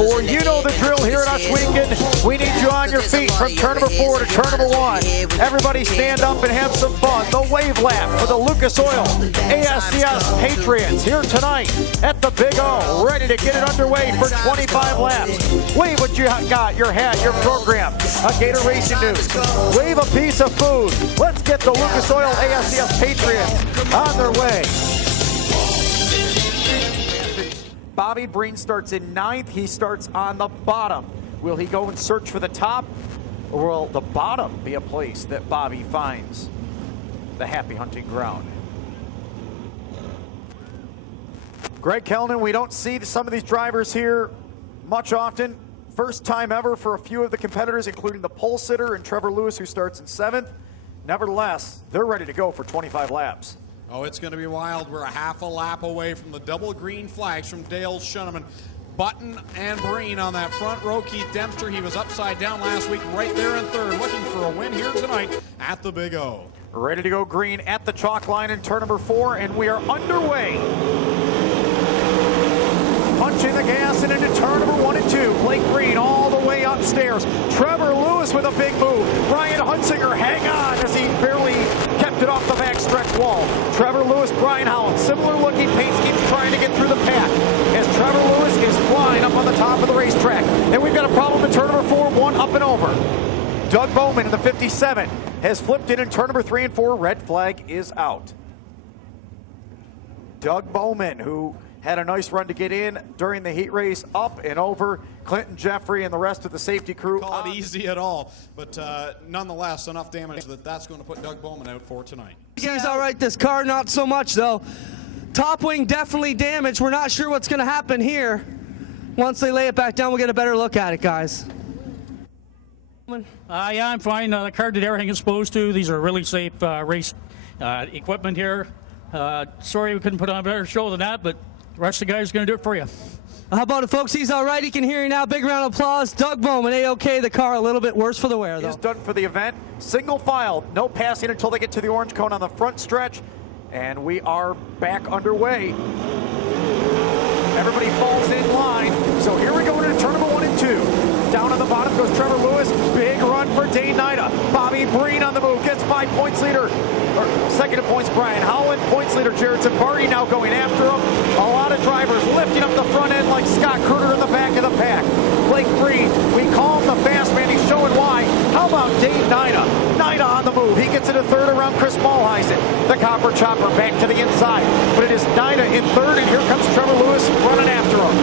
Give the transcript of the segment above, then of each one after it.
4. You know the drill here at Ohsweken. We need you on your feet from turn number 4 to turn number 1. Everybody stand up and have some fun. The wave lap for the Lucas Oil ASCS Patriots here tonight at the Big O. Ready to get it underway for 25 laps. Wave what you got, your hat, your program, a Gator Racing News. Wave a piece of food. Let's get the Lucas Oil ASCS Patriots on their way. Bobby Breen starts in 9th. He starts on the bottom. Will he go and search for the top, or will the bottom be a place that Bobby finds the happy hunting ground? Greg Kellnan, we don't see some of these drivers here much often. First time ever for a few of the competitors, including the pole sitter and Trevor Lewis, who starts in 7th. Nevertheless, they're ready to go for 25 laps. Oh, it's going to be wild. We're a half a lap away from the double green flags from Dale Shuneman. Button and Breen on that front row. Keith Dempster, he was upside down last week, right there in 3rd, looking for a win here tonight at the Big O. Ready to go green at the chalk line in turn number 4, and we are underway. Punching the gas and into turn number 1 and 2. Blake Green all the way upstairs. Trevor Lewis with a big move. Brian Hunsinger, hang on as he barely kept it off the backstretch wall. Trevor Lewis, Brian Howland, similar looking pace, keeps trying to get through the pack as Trevor Lewis is flying up on the top of the racetrack. And we've got a problem in turn number 4, 1 up and over. Doug Bowman in the 57 has flipped in turn number 3 and 4. Red flag is out. Doug Bowman, who had a nice run to get in during the heat race, up and over. Clinton Jeffrey and the rest of the safety crew. Call it easy at all, but nonetheless, enough damage that's going to put Doug Bowman out for tonight. He's all right. This car, not so much, though. Top wing definitely damaged. We're not sure what's going to happen here. Once they lay it back down, we'll get a better look at it, guys. Yeah, I'm fine. The car did everything it's supposed to. These are really safe race equipment here. Sorry we couldn't put on a better show than that, but the rest of the guys are going to do it for you. How about it, folks? He's all right. He can hear you now. Big round of applause. Doug Bowman, A-OK. The car a little bit worse for the wear, though. He's done for the event. Single file. No passing until they get to the orange cone on the front stretch. And we are back underway. Everybody falls in line. So here we go into turn number 1 and 2. Down on the bottom goes Trevor Lewis. Big run for Dane Nida. Bobby Breen on the move. Gets by points leader. Second in points, Brian Howland. Points leader, Jared Zambardi now going after him. A lot of drivers lifting up the front end like Scott Kruger in the back of the pack. Blake Breen, we call him the fast man. He's showing why. How about Dane Nida? Nida on the move. He gets into 3rd around Chris Mulheisen. The copper chopper back to the inside. But it is Nida in 3rd, and here comes Trevor Lewis running after him.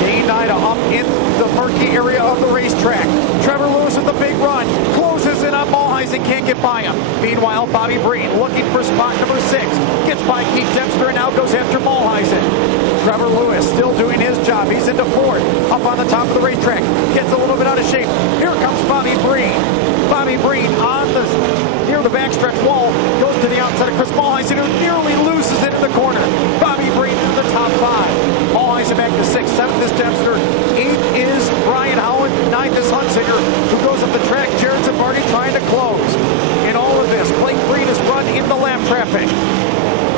Dane Nida up in the murky area of the racetrack. Trevor Lewis with the big run. Closes in on Mulheisen, can't get by him. Meanwhile, Bobby Breen looking for spot number 6. Gets by Keith Dempster and now goes after Mulheisen. Trevor Lewis still doing his job. He's into 4th. Up on the top of the racetrack. Gets a little bit out of shape. Here comes Bobby Breen. Bobby Breen near the backstretch wall. Goes to the outside of Chris Mulheisen, who nearly loses it in the corner. Bobby Breen in the top 5. Mulheisen back to 6th. 7th is Dempster. 8th is Brian Howland. 9th is Hunsinger, who goes up the track. Jared Zambardi trying to close. In all of this, Blake Green is run in the lap traffic.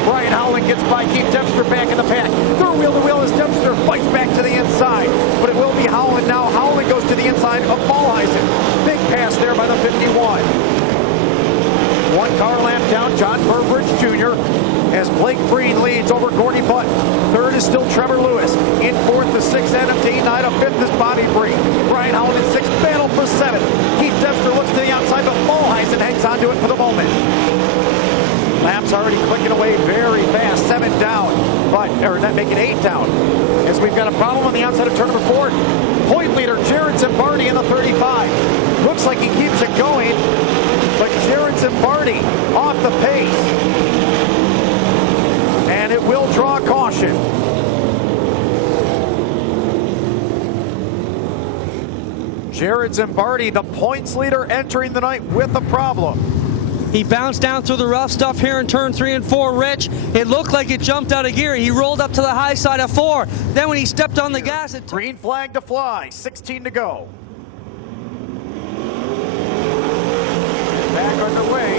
Brian Howland gets by Keith Dempster back in the pack. Third wheel to wheel as Dempster fights back to the inside. But it will be Howland now. Howland goes to the inside of Mulheisen. Big pass there by the 51. 1 car lap down, John Burbridge Jr. as Blake Breen leads over Gordy Button. 3rd is still Trevor Lewis. In 4th, the 6th Adam Dane Nida. 5th is Bobby Breen. Brian Howland in 6th. Battle for 7th. Keith Dempster looks to the outside, but Mulheisen hangs on to it for the moment. Laps already clicking away very fast. 7 down, or that making 8 down. As we've got a problem on the outside of turn number 4. Point leader Jared Zambardi in the 35. Looks like he keeps it going, but Jared Zambardi off the pace. And it will draw caution. Jared Zambardi, the points leader, entering the night with a problem. He bounced down through the rough stuff here in turn 3 and 4, Rich. It looked like it jumped out of gear. He rolled up to the high side of 4. Then when he stepped on the gas, it... Green flag to fly, 16 to go. Back underway.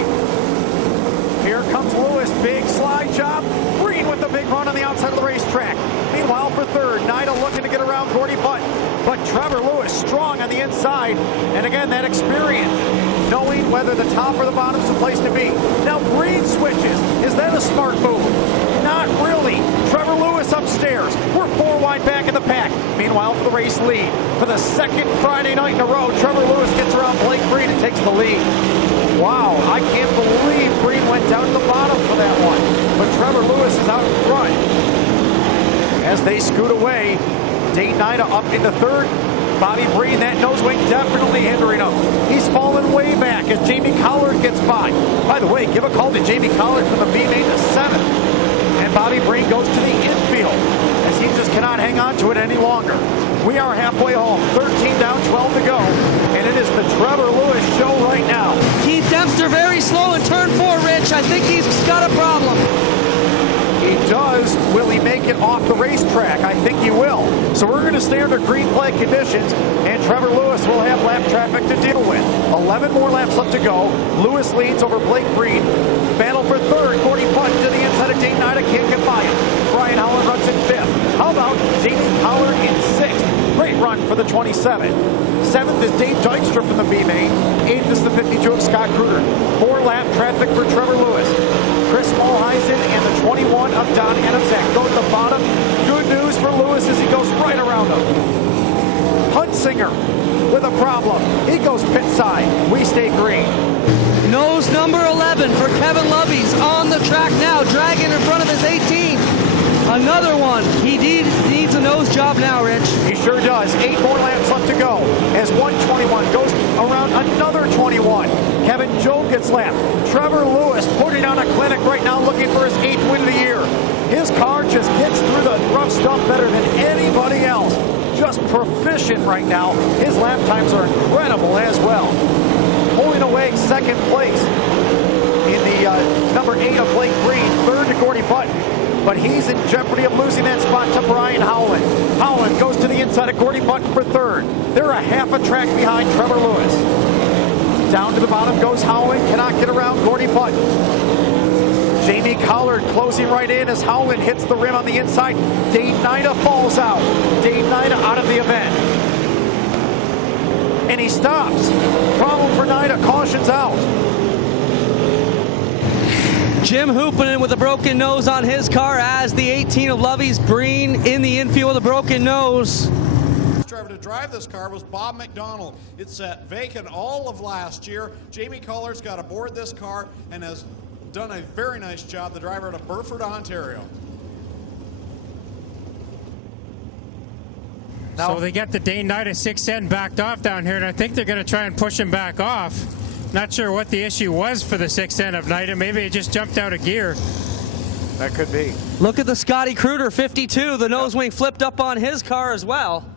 Here comes Lewis, big slide job. Green with the big run on the outside of the racetrack. Meanwhile, Meanwhile, for third, Nida looking to get around Gordy Button, but Trevor Lewis strong on the inside. And again, that experience, knowing whether the top or the bottom is the place to be. Now Green switches. Is that a smart move? Not really. Trevor Lewis upstairs. We're 4 wide back in the pack. Meanwhile, for the race lead, for the second Friday night in a row, Trevor Lewis gets around Blake Green and takes the lead. Wow, I can't believe Green went down to the bottom for that one. But Trevor Lewis is out in front. As they scoot away, Dane Nida up into third. Bobby Breen, that nose wing definitely hindering him. He's fallen way back as Jamie Collard gets by. By the way, give a call to Jamie Collard from the B main to 7th. And Bobby Breen goes to the infield as he just cannot hang on to it any longer. We are halfway home, 13 down, 12 to go. And it is the Trevor Lewis show right now. Keith Dempster very slow in turn 4, Rich. I think he's got a problem. He does. Will he make it off the racetrack? I think he will. So we're going to stay under green flag conditions, and Trevor Lewis will have lap traffic to deal with. 11 more laps left to go. Lewis leads over Blake Green. Battle for third. Gordy Button to the inside of Dane Nida. Can't get by him. Brian Howland runs in 5th. How about Jamie Collard in 6th? Great run for the 27. 7th is Dave Dykstra from the B main. 8th is the 52 of Scott Kruger. 4 lap traffic for Trevor Lewis. Chris Mulheisen and the 21 of Don Adamczak go to the bottom. Good news for Lewis as he goes right around him. Hunsinger with a problem. He goes pit side. We stay green. Nose number 11 for Kevin Lovey's on the track now, dragging in front of his 18. Another one. He needs a nose job now, Rich. He sure does. 8 more laps left to go as 121 goes around another 21. Kevin Jobe gets lapped. Trevor Lewis putting on a clinic right now, looking for his 8th win of the year. His car just gets through the rough stuff better than anybody else. Just proficient right now. His lap times are incredible as well. Pulling away 2nd place in the number 8 of Blake Green, 3rd to Gordy Button. But he's in jeopardy of losing that spot to Brian Howland. Howland goes to the inside of Gordy Button for 3rd. They're a half a track behind Trevor Lewis. Down to the bottom goes Howland, cannot get around Gordy Button. Jamie Collard closing right in as Howland hits the rim on the inside. Dane Nida falls out. Dane Nida out of the event. And he stops. Problem for Nida, cautions out. Jim Hoopinen with a broken nose on his car as the 18 of Lovey's. Breen in the infield with a broken nose. Driver to drive this car was Bob McDonald. It sat vacant all of last year. Jamie Collard's got aboard this car and has done a very nice job, the driver out of Burford, Ontario. So they get the Dane Nida 6N backed off down here, and I think they're going to try and push him back off. Not sure what the issue was for the 6N of Nida. Maybe it just jumped out of gear. That could be. Look at the Scotty Kruger 52. The nose wing flipped up on his car as well.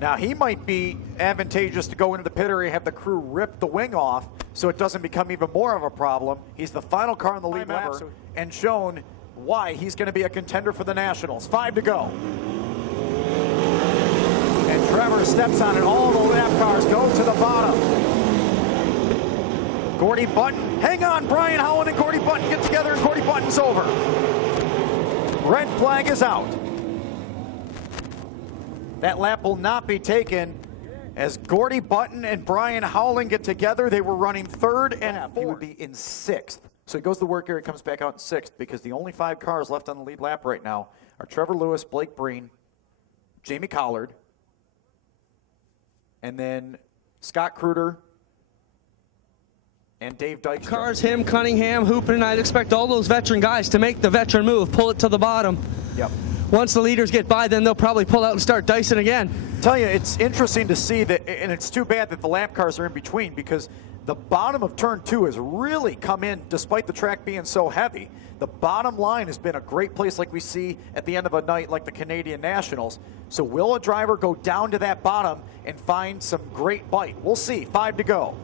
Now, he might be advantageous to go into the pit area and have the crew rip the wing off so it doesn't become even more of a problem. He's the final car in the lead lap and shown why he's going to be a contender for the Nationals. 5 to go. And Trevor steps on it. All the lap cars go to the bottom. Gordy Button, hang on, Brian Howland and Gordy Button get together and Gordy Button's over. Red flag is out. That lap will not be taken as Gordy Button and Brian Howland get together. They were running 3rd and 4th. He would be in 6th. So he goes to the work area, comes back out in 6th because the only 5 cars left on the lead lap right now are Trevor Lewis, Blake Breen, Jamie Collard, and then Scott Kruger and Dave Dykstra. Cars, him, Cunningham, Hooper, and I'd expect all those veteran guys to make the veteran move, pull it to the bottom. Yep. Once the leaders get by, then they'll probably pull out and start dicing again. Tell you, it's interesting to see that, and it's too bad that the lap cars are in between because the bottom of turn 2 has really come in despite the track being so heavy. The bottom line has been a great place like we see at the end of a night like the Canadian Nationals. So will a driver go down to that bottom and find some great bite? We'll see. 5 to go.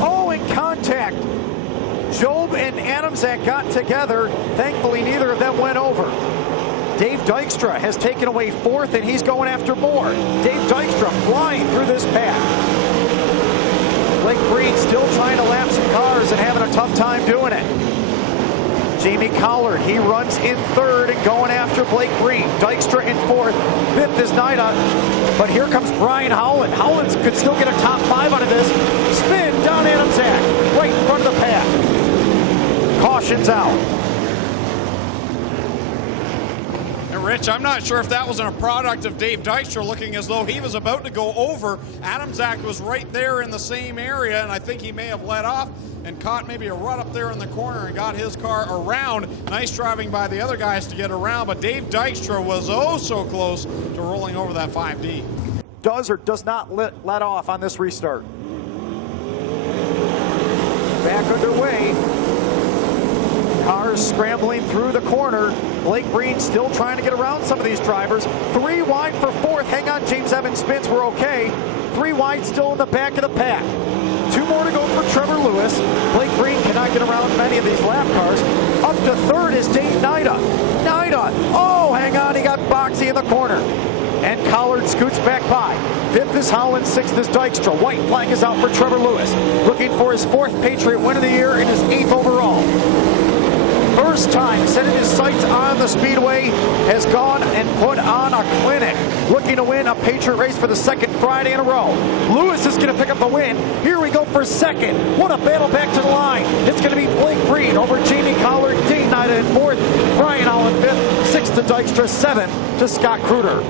Oh, in contact. Jobe and Adamczak got together. Thankfully, neither of them went over. Dave Dykstra has taken away 4th, and he's going after more. Dave Dykstra flying through this pack. Blake Green still trying to lap some cars and having a tough time doing it. Jamie Collard, he runs in third and going after Blake Green. Dykstra in fourth. Fifth is Nida. But here comes Brian Howland. Howland could still get a top 5 out of this. Spin down Adamczak, right in front of the pack. Caution's out. Rich, I'm not sure if that wasn't a product of Dave Dykstra looking as though he was about to go over. Adamczak was right there in the same area, and I think he may have let off and caught maybe a rut up there in the corner and got his car around. Nice driving by the other guys to get around, but Dave Dykstra was oh so close to rolling over that 5D. Does or does not let off on this restart. Back underway. Cars scrambling through the corner. Blake Green still trying to get around some of these drivers. 3 wide for fourth. Hang on, James Evans spins. We're okay. 3 wide still in the back of the pack. 2 more to go for Trevor Lewis. Blake Green cannot get around many of these lap cars. Up to third is Dave Nida. Nida. Oh, hang on. He got boxy in the corner. And Collard scoots back by. 5th is Holland, 6th is Dykstra. White flag is out for Trevor Lewis. Looking for his 4th Patriot win of the year and his 8th overall. First time setting his sights on the Speedway, has gone and put on a clinic. Looking to win a Patriot race for the 2nd Friday in a row. Lewis is going to pick up the win. Here we go for 2nd. What a battle back to the line. It's going to be Blake Green over Jamie Collard, Dane Nida in 4th, Brian Allen 5th, 6th to Dykstra, 7th to Scott Kruder.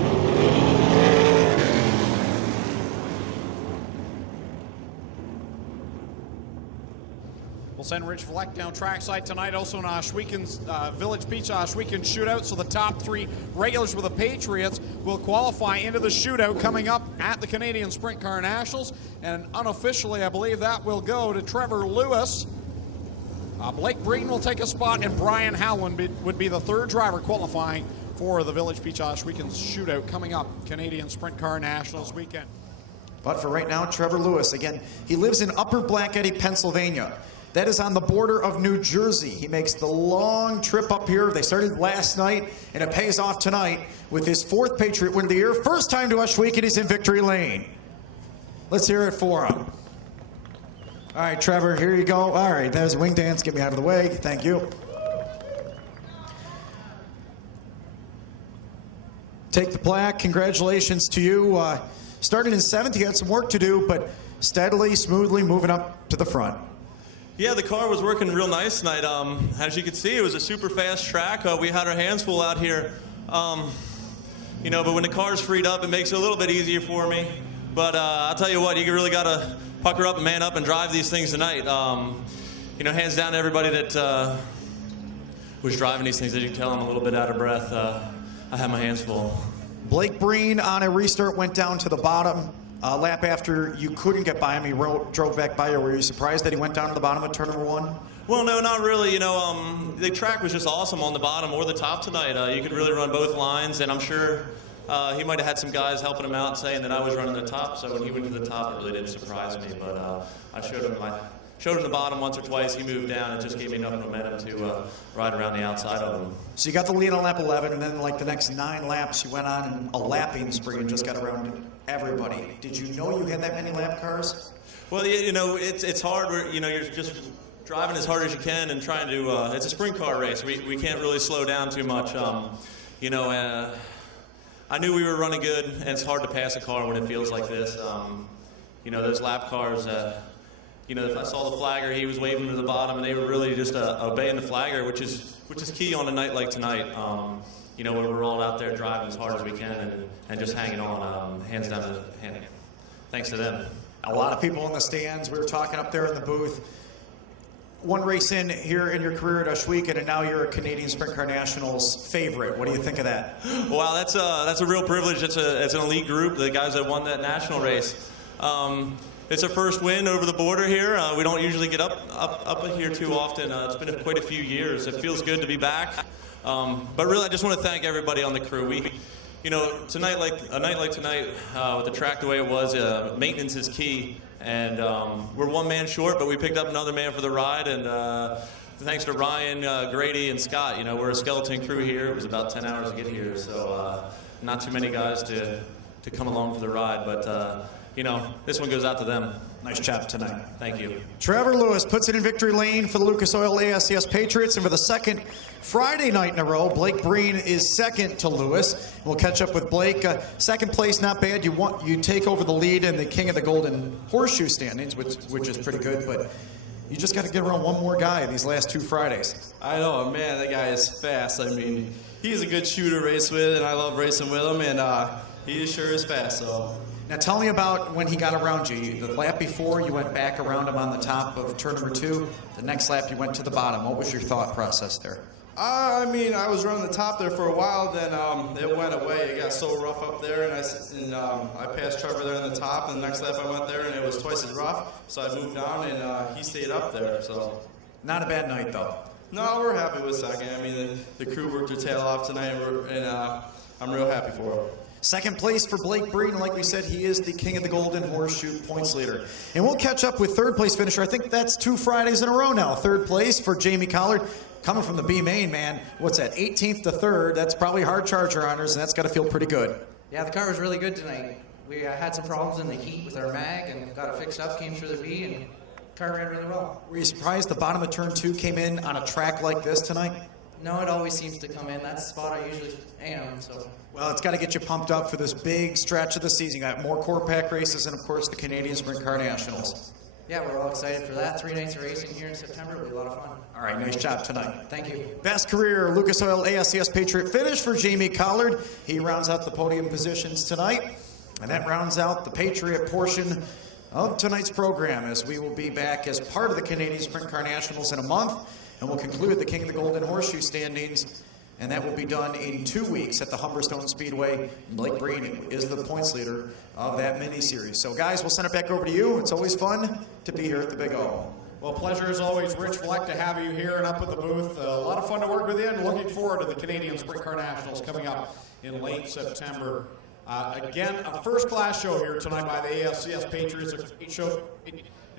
We'll send Rich Vleck down trackside tonight. Also in Ohsweken's Village Beach Ohsweken shootout. So the top 3 regulars with the Patriots will qualify into the shootout coming up at the Canadian Sprint Car Nationals. And unofficially, I believe that will go to Trevor Lewis. Blake Green will take a spot, and Brian Howland would be the 3rd driver qualifying for the Village Beach Ohsweken's shootout coming up Canadian Sprint Car Nationals weekend. But for right now, Trevor Lewis, again, he lives in Upper Black Eddy, Pennsylvania. That is on the border of New Jersey. He makes the long trip up here. They started last night, and it pays off tonight with his 4th Patriot win of the year. First time to Ohsweken, he's in victory lane. Let's hear it for him. All right, Trevor, here you go. All right, there's a wing dance. Get me out of the way. Thank you. Take the plaque. Congratulations to you. Started in 7th. You had some work to do, but steadily, smoothly moving up to the front. Yeah, the car was working real nice tonight. As you can see, it was a super fast track. We had our hands full out here. You know, but when the car's freed up, it makes it a little bit easier for me. But I'll tell you what, you really got to pucker up and man up and drive these things tonight. You know, hands down to everybody that was driving these things. As you can tell, I'm a little bit out of breath. I have my hands full. Blake Green on a restart went down to the bottom. Lap after you couldn't get by him, he drove back by you. Were you surprised that he went down to the bottom of turn number 1? Well, no, not really. You know, the track was just awesome on the bottom or the top tonight. You could really run both lines, and I'm sure he might have had some guys helping him out saying that I was running the top, so when he went to the top, it really didn't surprise me. But I showed him the bottom once or twice. He moved down. It just gave me enough momentum to ride around the outside of him. So you got the lead on lap 11, and then like the next 9 laps, you went on a lapping spree and just got around everybody. Did you know you had that many lap cars? Well, you know, it's hard. You know, you're just driving as hard as you can and trying to. It's a sprint car race. We can't really slow down too much. You know, I knew we were running good, and it's hard to pass a car when it feels like this. You know, those lap cars. You know, if I saw the flagger, he was waving to the bottom, and they were really just obeying the flagger, which is key on a night like tonight. You know, when we're all out there driving as hard as we can and just hanging on, hands down to thanks to them. A lot of people in the stands. We were talking up there in the booth. One race in here in your career at Ohsweken, and now you're a Canadian Sprint Car Nationals favorite. What do you think of that? Wow, that's a real privilege. It's an elite group. The guys that won that national race. It's our first win over the border here. We don't usually get up here too often. It's been quite a few years. It feels good to be back. But really, I just want to thank everybody on the crew. You know, a night like tonight, with the track the way it was, maintenance is key. And we're one man short, but we picked up another man for the ride. And thanks to Ryan, Grady, and Scott, you know, we're a skeleton crew here. It was about 10 hours to get here, so not too many guys to come along for the ride. But you know, this one goes out to them. Nice job tonight. Thank you. Trevor Lewis puts it in victory lane for the Lucas Oil ASCS Patriots, and for the second Friday night in a row, Blake Breen is second to Lewis. We'll catch up with Blake. Second place, not bad. You take over the lead in the King of the Golden Horseshoe standings, which is pretty good, but you just got to get around one more guy these last 2 Fridays. I know, man, that guy is fast. I mean, he's a good shooter to race with, and I love racing with him, and he sure is fast. So. Now tell me about when he got around you. The lap before, you went back around him on the top of turn number 2. The next lap, you went to the bottom. What was your thought process there? I mean, I was running the top there for a while, then it went away. It got so rough up there, and I passed Trevor there in the top, and the next lap I went there, and it was twice as rough. So I moved down, and he stayed up there. So not a bad night, though. No, we're happy with second. I mean, the crew worked their tail off tonight, and I'm real happy for them. Second place for Blake Breen, and like we said, he is the King of the Golden Horseshoe points leader. And we'll catch up with third place finisher. I think that's 2 Fridays in a row now. Third place for Jamie Collard, coming from the B main, man. What's that, 18th to 3rd? That's probably hard charger honors, and that's got to feel pretty good. Yeah, the car was really good tonight. We had some problems in the heat with our mag and got it fixed up, came through the B, and the car ran really well. Were you surprised the bottom of turn 2 came in on a track like this tonight? No, it always seems to come in. That's the spot I usually am, so. Well, it's got to get you pumped up for this big stretch of the season. You got more Core Pack races and, of course, the Canadian Sprint Car Nationals. Yeah, we're all excited for that. 3 nights of racing here in September will be a lot of fun. All right, nice job tonight. Thank you. Best career Lucas Oil ASCS Patriot finish for Jamie Collard. He rounds out the podium positions tonight. And that rounds out the Patriot portion of tonight's program, as we will be back as part of the Canadian Sprint Car Nationals in a month. And we'll conclude the King of the Golden Horseshoe standings, and that will be done in 2 weeks at the Ohsweken Speedway. Blake Breen is the points leader of that mini-series. So, guys, we'll send it back over to you. It's always fun to be here at the Big O. Well, pleasure as always, Rich Fleck, to have you here and up at the booth. A lot of fun to work with you, and looking forward to the Canadian Sprint Car Nationals coming up in late September. Again, a first-class show here tonight by the ASCS Patriots.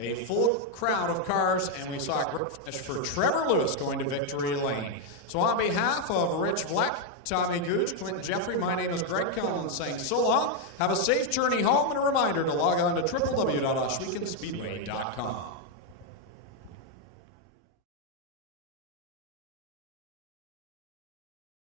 A full crowd of cars, and we saw a great finish for Trevor Lewis going to victory lane. So on behalf of Rich Fleck, Tommy Gooch, Clinton Jeffrey, my name is Greg Cullen saying so long, have a safe journey home, and a reminder to log on to www.ohswekenspeedway.com.